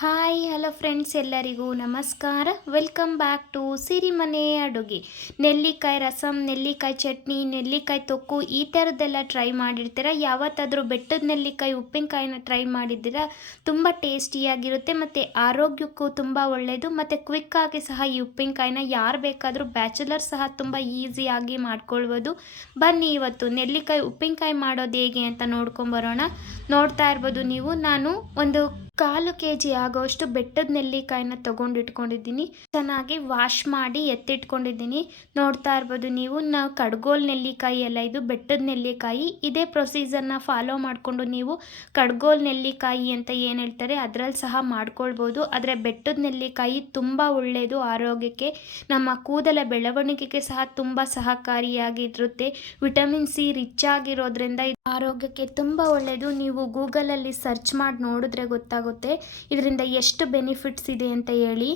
Hi hello friends, ಎಲ್ಲರಿಗೂ ನಮಸ್ಕಾರ. Welcome back to Sirimane ಅಡುಗೆ. ನೆಲ್ಲಿಕಾಯಿ ರಸಂ, ನೆಲ್ಲಿಕಾಯಿ ಚಟ್ನಿ, ನೆಲ್ಲಿಕಾಯಿ ತೊಕ್ಕು ಈ ಥರದ್ದೆಲ್ಲ ಟ್ರೈ ಮಾಡಿರ್ತೀರ. ಯಾವತ್ತಾದರೂ ಬೆಟ್ಟದ ನೆಲ್ಲಿಕಾಯಿ ಉಪ್ಪಿನಕಾಯಿನ ಟ್ರೈ ಮಾಡಿದ್ದೀರಾ? ತುಂಬ ಟೇಸ್ಟಿಯಾಗಿರುತ್ತೆ ಮತ್ತು ಆರೋಗ್ಯಕ್ಕೂ ತುಂಬ ಒಳ್ಳೆಯದು ಮತ್ತು ಕ್ವಿಕ್ಕಾಗಿ ಸಹ ಈ ಉಪ್ಪಿನಕಾಯಿನ ಯಾರು ಬೇಕಾದರೂ ಬ್ಯಾಚುಲರ್ ಸಹ ತುಂಬ ಈಸಿಯಾಗಿ ಮಾಡ್ಕೊಳ್ಬೋದು. ಬನ್ನಿ ಇವತ್ತು ನೆಲ್ಲಿಕಾಯಿ ಉಪ್ಪಿನಕಾಯಿ ಮಾಡೋದು ಹೇಗೆ ಅಂತ ನೋಡ್ಕೊಂಬರೋಣ. ನೋಡ್ತಾ ಇರ್ಬೋದು ನೀವು, ನಾನು ಒಂದು 1/4 kg ಆಗೋಷ್ಟು ಬೆಟ್ಟದ ನೆಲ್ಲಿಕಾಯಿನ ತೊಗೊಂಡಿಟ್ಕೊಂಡಿದ್ದೀನಿ. ಚೆನ್ನಾಗಿ ವಾಶ್ ಮಾಡಿ ಎತ್ತಿಟ್ಕೊಂಡಿದ್ದೀನಿ. ನೋಡ್ತಾ ಇರ್ಬೋದು ನೀವು, ನಾವು ಕಡ್ಗೋಲ್ ನೆಲ್ಲಿಕಾಯಿ ಎಲ್ಲ ಇದು ಬೆಟ್ಟದ ನೆಲ್ಲಿಕಾಯಿ. ಇದೇ ಪ್ರೊಸೀಜರ್ನ ಫಾಲೋ ಮಾಡಿಕೊಂಡು ನೀವು ಕಡ್ಗೋಲ್ ನೆಲ್ಲಿಕಾಯಿ ಅಂತ ಏನು ಹೇಳ್ತಾರೆ ಅದರಲ್ಲಿ ಸಹ ಮಾಡ್ಕೊಳ್ಬೋದು. ಆದರೆ ಬೆಟ್ಟದ ನೆಲ್ಲಿಕಾಯಿ ತುಂಬ ಒಳ್ಳೆಯದು ಆರೋಗ್ಯಕ್ಕೆ, ನಮ್ಮ ಕೂದಲ ಬೆಳವಣಿಗೆಗೆ ಸಹ ತುಂಬ ಸಹಕಾರಿಯಾಗಿರುತ್ತೆ. ವಿಟಮಿನ್ ಸಿ ರಿಚ್ ಆಗಿರೋದ್ರಿಂದ ಇದು ಆರೋಗ್ಯಕ್ಕೆ ತುಂಬ ಒಳ್ಳೆಯದು. ನೀವು ಗೂಗಲಲ್ಲಿ ಸರ್ಚ್ ಮಾಡಿ ನೋಡಿದ್ರೆ ಗೊತ್ತಾಗುತ್ತೆ ಇದರಿಂದ ಎಷ್ಟು ಬೆನಿಫಿಟ್ಸ್ ಇದೆ ಅಂತ ಹೇಳಿ.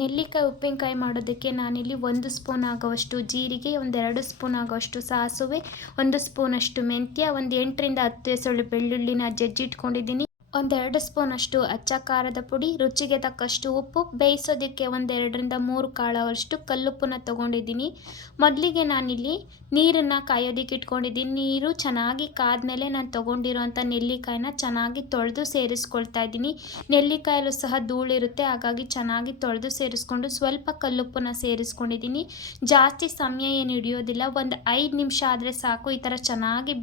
ನೆಲ್ಲಿಕಾಯಿ ಉಪ್ಪಿನಕಾಯಿ ಮಾಡೋದಕ್ಕೆ ನಾನಿಲ್ಲಿ 1 ಸ್ಪೂನ್ ಆಗುವಷ್ಟು ಜೀರಿಗೆ, 2 ಸ್ಪೂನ್ ಆಗುವಷ್ಟು ಸಾಸಿವೆ, 1 ಸ್ಪೂನಷ್ಟು ಮೆಂತ್ಯ, 8ರಿಂದ 10 ಎಸಳು ಬೆಳ್ಳುಳ್ಳಿನ ಜಜ್ಜಿಟ್ಕೊಂಡಿದ್ದೀನಿ. 2 ಸ್ಪೂನಷ್ಟು ಅಚ್ಚ ಖಾರದ ಪುಡಿ, ರುಚಿಗೆ ತಕ್ಕಷ್ಟು ಉಪ್ಪು, ಬೇಯಿಸೋದಕ್ಕೆ 2ರಿಂದ 3 ಕಾಳಷ್ಟು ಕಲ್ಲುಪ್ಪನ್ನ ತೊಗೊಂಡಿದ್ದೀನಿ. ಮೊದಲಿಗೆ ನಾನಿಲ್ಲಿ ನೀರನ್ನು ಕಾಯೋದಕ್ಕೆ ಇಟ್ಕೊಂಡಿದ್ದೀನಿ. ನೀರು ಚೆನ್ನಾಗಿ ಕಾದ್ಮೇಲೆ ನಾನು ತೊಗೊಂಡಿರೋಂಥ ನೆಲ್ಲಿಕಾಯಿನ ಚೆನ್ನಾಗಿ ತೊಳೆದು ಸೇರಿಸ್ಕೊಳ್ತಾ ಇದ್ದೀನಿ. ನೆಲ್ಲಿಕಾಯಲ್ಲೂ ಸಹ ಧೂಳಿರುತ್ತೆ, ಹಾಗಾಗಿ ಚೆನ್ನಾಗಿ ತೊಳೆದು ಸೇರಿಸ್ಕೊಂಡು ಸ್ವಲ್ಪ ಕಲ್ಲುಪ್ಪನ್ನ ಸೇರಿಸ್ಕೊಂಡಿದ್ದೀನಿ. ಜಾಸ್ತಿ ಸಮಯ ಏನು ಹಿಡಿಯೋದಿಲ್ಲ, ಒಂದು 5 ನಿಮಿಷ ಆದರೆ ಸಾಕು. ಈ ಥರ ಚೆನ್ನಾಗಿ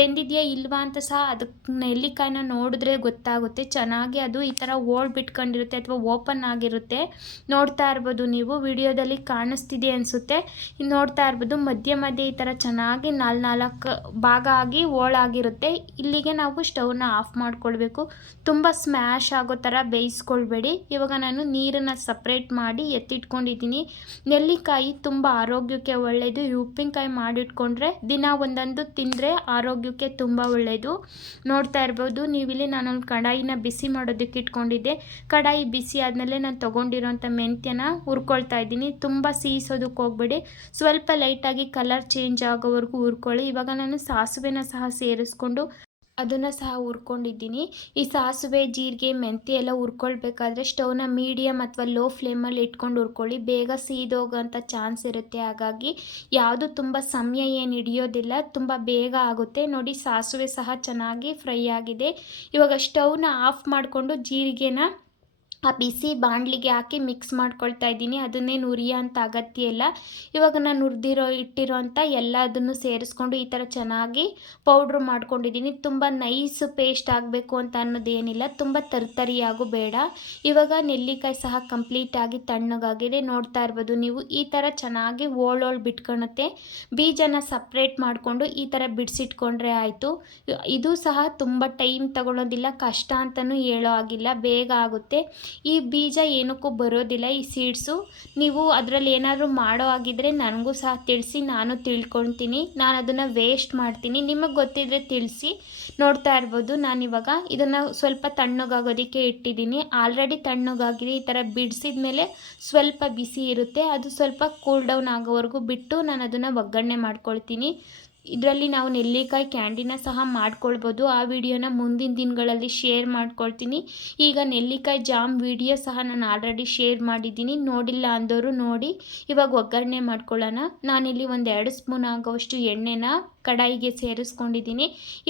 ಬೆಂದಿದೆಯಾ ಇಲ್ವಾ ಅಂತ ಸಹ ಅದಕ್ಕೆ ನೆಲ್ಲಿಕಾಯಿನ ನೋಡಿದ್ರೆ ಗೊತ್ತಾಗುತ್ತೆ. ಚೆನ್ನಾಗಿ ಅದು ಈ ಥರ ಓಳ್ ಬಿಟ್ಕೊಂಡಿರುತ್ತೆ ಅಥವಾ ಓಪನ್ ಆಗಿರುತ್ತೆ. ನೋಡ್ತಾ ಇರ್ಬೋದು ನೀವು, ವಿಡಿಯೋದಲ್ಲಿ ಕಾಣಿಸ್ತಿದೆ ಅನಿಸುತ್ತೆ. ನೋಡ್ತಾ ಇರ್ಬೋದು ಮಧ್ಯ ಮಧ್ಯೆ ಈ ಥರ ಚೆನ್ನಾಗಿ 4 ಭಾಗ ಆಗಿ ಓಳಾಗಿರುತ್ತೆ. ಇಲ್ಲಿಗೆ ನಾವು ಸ್ಟವ್ನ ಆಫ್ ಮಾಡ್ಕೊಳ್ಬೇಕು. ತುಂಬ ಸ್ಮ್ಯಾಶ್ ಆಗೋ ಥರ ಬೇಯಿಸ್ಕೊಳ್ಬೇಡಿ. ಇವಾಗ ನಾನು ನೀರನ್ನು ಸಪ್ರೇಟ್ ಮಾಡಿ ಎತ್ತಿಟ್ಕೊಂಡಿದ್ದೀನಿ. ನೆಲ್ಲಿಕಾಯಿ ತುಂಬ ಆರೋಗ್ಯಕ್ಕೆ ಒಳ್ಳೆಯದು. ಈ ಉಪ್ಪಿನಕಾಯಿ ಮಾಡಿಟ್ಕೊಂಡ್ರೆ ದಿನ ಒಂದೊಂದು ತಿಂದರೆ ಆರೋಗ್ಯಕ್ಕೆ ತುಂಬ ಒಳ್ಳೆಯದು. ನೋಡ್ತಾ ಇರ್ಬೋದು ನೀವಿಲ್ಲಿ ನಾನೊಂದು ಕಡಾಯಿನ ಬಿಸಿ ಮಾಡೋದಕ್ಕೆ ಇಟ್ಕೊಂಡಿದ್ದೆ. ಕಡಾಯಿ ಬಿಸಿ ಆದಮೇಲೆ ನಾನು ತೊಗೊಂಡಿರೋಂಥ ಮೆಂತ್ಯನ ಹುರ್ಕೊಳ್ತಾ ಇದ್ದೀನಿ. ತುಂಬ ಸೀಸೋದಕ್ಕೆ ಹೋಗ್ಬೇಡಿ, ಸ್ವಲ್ಪ ಲೈಟಾಗಿ ಕಲರ್ ಚೇಂಜ್ ಆಗೋವರೆಗೂ ಹುರ್ಕೊಳ್ಳಿ. ಇವಾಗ ನಾನು ಸಾಸಿವೆನ ಸಹ ಸೇರಿಸ್ಕೊಂಡು ಅದನ್ನು ಸಹ ಹುರ್ಕೊಂಡಿದ್ದೀನಿ. ಈ ಸಾಸಿವೆ, ಜೀರಿಗೆ, ಮೆಂತ್ಯ ಎಲ್ಲ ಹುರ್ಕೊಳ್ಬೇಕಾದ್ರೆ ಸ್ಟವ್ನ ಮೀಡಿಯಮ್ ಅಥವಾ ಲೋ ಫ್ಲೇಮಲ್ಲಿ ಇಟ್ಕೊಂಡು ಹುರ್ಕೊಳ್ಳಿ. ಬೇಗ ಸೀದೋಗೋಂಥ ಚಾನ್ಸ್ ಇರುತ್ತೆ. ಹಾಗಾಗಿ ಯಾವುದು ತುಂಬ ಸಮಯ ಏನು ಹಿಡಿಯೋದಿಲ್ಲ, ತುಂಬ ಬೇಗ ಆಗುತ್ತೆ. ನೋಡಿ, ಸಾಸಿವೆ ಸಹ ಚೆನ್ನಾಗಿ ಫ್ರೈ ಆಗಿದೆ. ಇವಾಗ ಸ್ಟವ್ನ ಆಫ್ ಮಾಡಿಕೊಂಡು ಜೀರಿಗೆನ ಆ ಬಿಸಿ ಬಾಣಲಿಗೆ ಹಾಕಿ ಮಿಕ್ಸ್ ಮಾಡ್ಕೊಳ್ತಾ ಇದ್ದೀನಿ. ಅದನ್ನೇನು ಹುರಿಯೋ ಅಂಥ ಅಗತ್ಯ ಇಲ್ಲ. ಇವಾಗ ನಾನು ಇಟ್ಟಿರೋಂಥ ಎಲ್ಲದನ್ನು ಸೇರಿಸ್ಕೊಂಡು ಈ ಥರ ಚೆನ್ನಾಗಿ ಪೌಡ್ರ್ ಮಾಡ್ಕೊಂಡಿದ್ದೀನಿ. ತುಂಬ ನೈಸ್ ಪೇಸ್ಟ್ ಆಗಬೇಕು ಅಂತ ಅನ್ನೋದೇನಿಲ್ಲ, ತುಂಬ ತರ್ತರಿಯಾಗೂ ಬೇಡ. ಇವಾಗ ನೆಲ್ಲಿಕಾಯಿ ಸಹ ಕಂಪ್ಲೀಟಾಗಿ ತಣ್ಣಗಾಗಿದೆ. ನೋಡ್ತಾ ಇರ್ಬೋದು ನೀವು, ಈ ಥರ ಚೆನ್ನಾಗಿ ಓಳೋಳು ಬಿಟ್ಕೊಳುತ್ತೆ. ಬೀಜನ ಸಪ್ರೇಟ್ ಮಾಡಿಕೊಂಡು ಈ ಥರ ಬಿಡಿಸಿಟ್ಕೊಂಡ್ರೆ ಆಯಿತು. ಇದು ಸಹ ತುಂಬ ಟೈಮ್ ತಗೊಳ್ಳೋದಿಲ್ಲ, ಕಷ್ಟ ಅಂತಲೂ ಹೇಳೋ ಆಗಿಲ್ಲ, ಬೇಗ ಆಗುತ್ತೆ. ಈ ಬೀಜ ಏನಕ್ಕೂ ಬರೋದಿಲ್ಲ, ಈ ಸೀಡ್ಸು. ನೀವು ಅದರಲ್ಲಿ ಏನಾದರೂ ಮಾಡೋ ಆಗಿದ್ದರೆ ನನಗೂ ಸಹ ತಿಳಿಸಿ, ನಾನು ತಿಳ್ಕೊಳ್ತೀನಿ. ನಾನು ಅದನ್ನು ವೇಸ್ಟ್ ಮಾಡ್ತೀನಿ, ನಿಮಗೆ ಗೊತ್ತಿದ್ದರೆ ತಿಳಿಸಿ. ನೋಡ್ತಾ ಇರ್ಬೋದು ನಾನಿವಾಗ ಇದನ್ನು ಸ್ವಲ್ಪ ತಣ್ಣಗಾಗೋದಕ್ಕೆ ಇಟ್ಟಿದ್ದೀನಿ. ಆಲ್ರೆಡಿ ತಣ್ಣಗಾಗಿದೆ. ಈ ಥರ ಬಿಡಿಸಿದ ಮೇಲೆ ಸ್ವಲ್ಪ ಬಿಸಿ ಇರುತ್ತೆ, ಅದು ಸ್ವಲ್ಪ ಕೂಲ್ ಡೌನ್ ಆಗೋವರೆಗೂ ಬಿಟ್ಟು ನಾನು ಅದನ್ನು ಒಗ್ಗರಣೆ ಮಾಡ್ಕೊಳ್ತೀನಿ. ಇದರಲ್ಲಿ ನಾವು ನೆಲ್ಲಿಕಾಯಿ ಕ್ಯಾಂಡಿನ ಸಹ ಮಾಡ್ಕೊಳ್ಬೋದು. ಆ ವಿಡಿಯೋನ ಮುಂದಿನ ದಿನಗಳಲ್ಲಿ ಶೇರ್ ಮಾಡ್ಕೊಳ್ತೀನಿ. ಈಗ ನೆಲ್ಲಿಕಾಯಿ ಜಾಮ್ ವಿಡಿಯೋ ಸಹ ನಾನು ಆಲ್ರೆಡಿ ಶೇರ್ ಮಾಡಿದ್ದೀನಿ, ನೋಡಿಲ್ಲ ಅಂದವರು ನೋಡಿ. ಇವಾಗ ಒಗ್ಗರಣೆ ಮಾಡ್ಕೊಳ್ಳೋಣ. ನಾನಿಲ್ಲಿ 2 ಸ್ಪೂನ್ ಆಗೋವಷ್ಟು ಎಣ್ಣೆನ ಕಡಾಯಿಗೆ ಸೇರಿಸ್ಕೊಂಡಿದ್ದೀನಿ.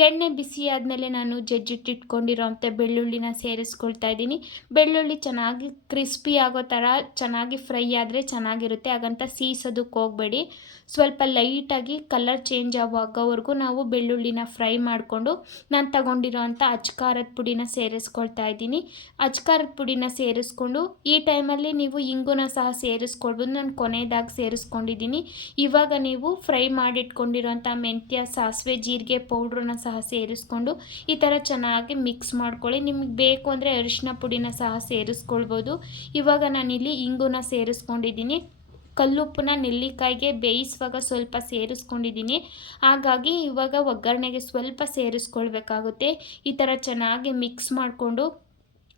ಎಣ್ಣೆ ಬಿಸಿ ಆದಮೇಲೆ ನಾನು ಜಜ್ಜಿಟ್ಟಿಟ್ಕೊಂಡಿರೋಂಥ ಬೆಳ್ಳುಳ್ಳಿನ ಸೇರಿಸ್ಕೊಳ್ತಾ ಇದ್ದೀನಿ. ಬೆಳ್ಳುಳ್ಳಿ ಚೆನ್ನಾಗಿ ಕ್ರಿಸ್ಪಿ ಆಗೋ ಥರ ಚೆನ್ನಾಗಿ ಫ್ರೈ ಆದರೆ ಚೆನ್ನಾಗಿರುತ್ತೆ, ಹಾಗಂತ ಸೀಸೋದಕ್ಕೆ ಹೋಗಬೇಡಿ. ಸ್ವಲ್ಪ ಲೈಟಾಗಿ ಕಲರ್ ಚೇಂಜ್ ಆಗೋವರೆಗೂ ನಾವು ಬೆಳ್ಳುಳ್ಳಿನ ಫ್ರೈ ಮಾಡಿಕೊಂಡು ನಾನು ತಗೊಂಡಿರೋಂಥ ಅಚ್ಕಾರದ ಪುಡಿನ ಸೇರಿಸ್ಕೊಳ್ತಾ ಇದ್ದೀನಿ. ಅಚ್ಕಾರದ ಪುಡಿನ ಸೇರಿಸ್ಕೊಂಡು ಈ ಟೈಮಲ್ಲಿ ನೀವು ಇಂಗುನ ಸಹ ಸೇರಿಸ್ಕೊಳ್ಬೋದು. ನಾನು ಕೊನೆಯದಾಗಿ ಸೇರಿಸ್ಕೊಂಡಿದ್ದೀನಿ. ಇವಾಗ ನೀವು ಫ್ರೈ ಮಾಡಿಟ್ಕೊಂಡಿರೋಂಥ ಮೆಂತ್ಯ, ಸಾಸಿವೆ, ಜೀರಿಗೆ ಪೌಡ್ರನ್ನ ಸಹ ಸೇರಿಸ್ಕೊಂಡು ಈ ಥರ ಚೆನ್ನಾಗಿ ಮಿಕ್ಸ್ ಮಾಡ್ಕೊಳ್ಳಿ. ನಿಮಗೆ ಬೇಕು ಅಂದರೆ ಅರಿಶಿನ ಪುಡಿನ ಸಹ ಸೇರಿಸ್ಕೊಳ್ಬೋದು. ಇವಾಗ ನಾನಿಲ್ಲಿ ಇಂಗುನ ಸೇರಿಸ್ಕೊಂಡಿದ್ದೀನಿ. ಕಲ್ಲುಪ್ಪನ್ನ ನೆಲ್ಲಿಕಾಯಿಗೆ ಬೇಯಿಸುವಾಗ ಸ್ವಲ್ಪ ಸೇರಿಸ್ಕೊಂಡಿದ್ದೀನಿ, ಹಾಗಾಗಿ ಇವಾಗ ಒಗ್ಗರಣೆಗೆ ಸ್ವಲ್ಪ ಸೇರಿಸ್ಕೊಳ್ಬೇಕಾಗುತ್ತೆ. ಈ ಥರ ಚೆನ್ನಾಗಿ ಮಿಕ್ಸ್ ಮಾಡಿಕೊಂಡು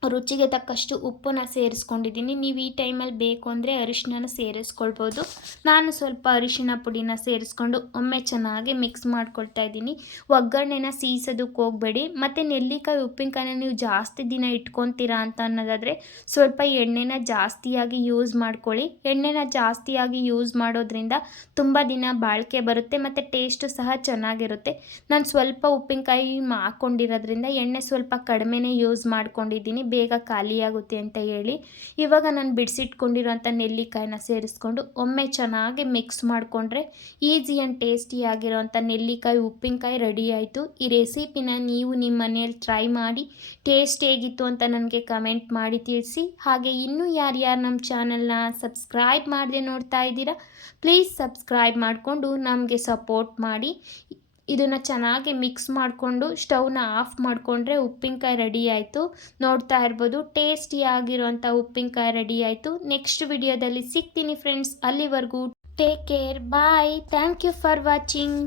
ರುಚಿಗೆ ತಕ್ಕಷ್ಟು ಉಪ್ಪನ್ನ ಸೇರಿಸ್ಕೊಂಡಿದ್ದೀನಿ. ನೀವು ಈ ಟೈಮಲ್ಲಿ ಬೇಕು ಅಂದರೆ ಅರಿಶಿನ ಸೇರಿಸ್ಕೊಳ್ಬೋದು. ನಾನು ಸ್ವಲ್ಪ ಅರಿಶಿನ ಪುಡಿನ ಸೇರಿಸ್ಕೊಂಡು ಒಮ್ಮೆ ಚೆನ್ನಾಗಿ ಮಿಕ್ಸ್ ಮಾಡ್ಕೊಳ್ತಾ ಇದ್ದೀನಿ. ಒಗ್ಗರಣೆನ ಸೀಸೋದಕ್ಕೆ ಹೋಗಬೇಡಿ. ಮತ್ತು ನೆಲ್ಲಿಕಾಯಿ ಉಪ್ಪಿನಕಾಯಿನ ನೀವು ಜಾಸ್ತಿ ದಿನ ಇಟ್ಕೊತೀರಾ ಅಂತ ಅನ್ನೋದಾದರೆ ಸ್ವಲ್ಪ ಎಣ್ಣೆನ ಜಾಸ್ತಿಯಾಗಿ ಯೂಸ್ ಮಾಡ್ಕೊಳ್ಳಿ. ಎಣ್ಣೆನ ಜಾಸ್ತಿಯಾಗಿ ಯೂಸ್ ಮಾಡೋದ್ರಿಂದ ತುಂಬ ದಿನ ಬಾಳಿಕೆ ಬರುತ್ತೆ ಮತ್ತು ಟೇಸ್ಟು ಸಹ ಚೆನ್ನಾಗಿರುತ್ತೆ. ನಾನು ಸ್ವಲ್ಪ ಉಪ್ಪಿನಕಾಯಿ ಹಾಕ್ಕೊಂಡಿರೋದ್ರಿಂದ ಎಣ್ಣೆ ಸ್ವಲ್ಪ ಕಡಿಮೆನೇ ಯೂಸ್ ಮಾಡ್ಕೊಂಡಿದ್ದೀನಿ, ಬೇಗ ಖಾಲಿಯಾಗುತ್ತೆ ಅಂತ ಹೇಳಿ. ಇವಾಗ ನಾನು ಬಿಡಿಸಿಟ್ಕೊಂಡಿರೋಂಥ ನೆಲ್ಲಿಕಾಯಿನ ಸೇರಿಸ್ಕೊಂಡು ಒಮ್ಮೆ ಚೆನ್ನಾಗಿ ಮಿಕ್ಸ್ ಮಾಡಿಕೊಂಡ್ರೆ ಈಸಿ ಆ್ಯಂಡ್ ಟೇಸ್ಟಿಯಾಗಿರೋಂಥ ನೆಲ್ಲಿಕಾಯಿ ಉಪ್ಪಿನಕಾಯಿ ರೆಡಿ ಆಯಿತು. ಈ ರೆಸಿಪಿನ ನೀವು ನಿಮ್ಮ ಮನೆಯಲ್ಲಿ ಟ್ರೈ ಮಾಡಿ ಟೇಸ್ಟ್ ಹೇಗಿತ್ತು ಅಂತ ನನಗೆ ಕಮೆಂಟ್ ಮಾಡಿ ತಿಳಿಸಿ. ಹಾಗೆ ಇನ್ನೂ ಯಾರ್ಯಾರು ನಮ್ಮ ಚಾನಲ್ನ ಸಬ್ಸ್ಕ್ರೈಬ್ ಮಾಡದೆ ನೋಡ್ತಾ ಇದ್ದೀರಾ, ಪ್ಲೀಸ್ ಸಬ್ಸ್ಕ್ರೈಬ್ ಮಾಡಿಕೊಂಡು ನಮಗೆ ಸಪೋರ್ಟ್ ಮಾಡಿ. ಇದನ್ನು ಚೆನ್ನಾಗಿ ಮಿಕ್ಸ್ ಮಾಡಿಕೊಂಡು ಸ್ಟವ್ನ ಆಫ್ ಮಾಡಿಕೊಂಡ್ರೆ ಉಪ್ಪಿನಕಾಯಿ ರೆಡಿ ಆಯಿತು. ನೋಡ್ತಾ ಇರ್ಬೋದು, ಟೇಸ್ಟಿಯಾಗಿರೋಂಥ ಉಪ್ಪಿನಕಾಯಿ ರೆಡಿ ಆಯಿತು. ನೆಕ್ಸ್ಟ್ ವಿಡಿಯೋದಲ್ಲಿ ಸಿಗ್ತೀನಿ ಫ್ರೆಂಡ್ಸ್. ಅಲ್ಲಿವರೆಗೂ take care, bye, thank you for watching.